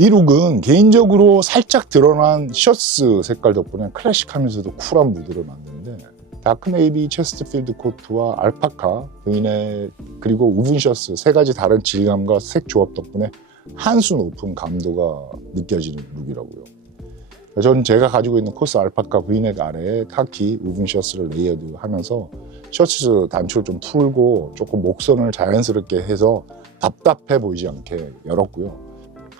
이 룩은 개인적으로 살짝 드러난 셔츠 색깔 덕분에 클래식하면서도 쿨한 무드를 만드는데 다크 네이비 체스트 필드 코트와 알파카 브이넥 그리고 우분 셔츠 세 가지 다른 질감과 색 조합 덕분에 한 수 높은 감도가 느껴지는 룩이라고요. 저는 제가 가지고 있는 코스 알파카 브이넥 아래에 카키 우분 셔츠를 레이어드 하면서 셔츠 단추를 좀 풀고 조금 목선을 자연스럽게 해서 답답해 보이지 않게 열었고요.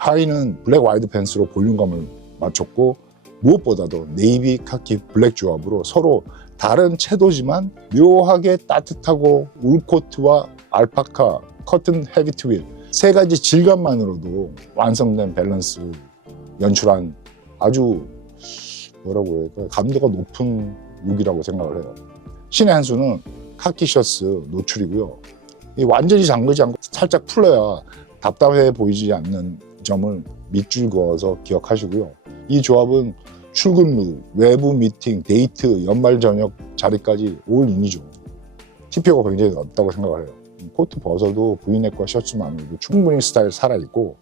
하의는 블랙 와이드 팬츠로 볼륨감을 맞췄고 무엇보다도 네이비 카키 블랙 조합으로 서로 다른 채도지만 묘하게 따뜻하고 울코트와 알파카 커튼 헤비 트윌 세 가지 질감만으로도 완성된 밸런스 연출한 아주 뭐라고 해야 될까 감도가 높은 룩이라고 생각을 해요. 신의 한 수는 카키 셔츠 노출이고요. 이 완전히 잠그지 않고 살짝 풀러야 답답해 보이지 않는 점을 밑줄 그어서 기억하시고요. 이 조합은 출근 룩, 외부 미팅, 데이트, 연말 저녁 자리까지 올인이죠. TPO가 굉장히 넓다고 생각을 해요. 코트 벗어도 브이넥과 셔츠만으로도 충분히 스타일 살아있고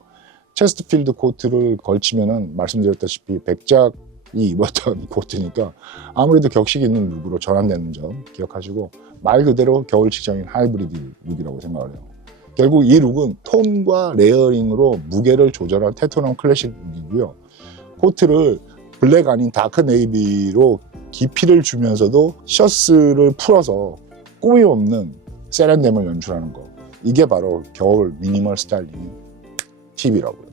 체스트필드 코트를 걸치면은 말씀드렸다시피 백작이 입었던 코트니까 아무래도 격식 있는 룩으로 전환되는 점 기억하시고 말 그대로 겨울 직장인 하이브리드 룩이라고 생각을 해요. 결국 이 룩은 톤과 레이어링으로 무게를 조절한 테토넘 클래식 룩이고요. 코트를 블랙 아닌 다크 네이비로 깊이를 주면서도 셔츠를 풀어서 꾸미 없는 세련됨을 연출하는 거. 이게 바로 겨울 미니멀 스타일링 팁이라고요.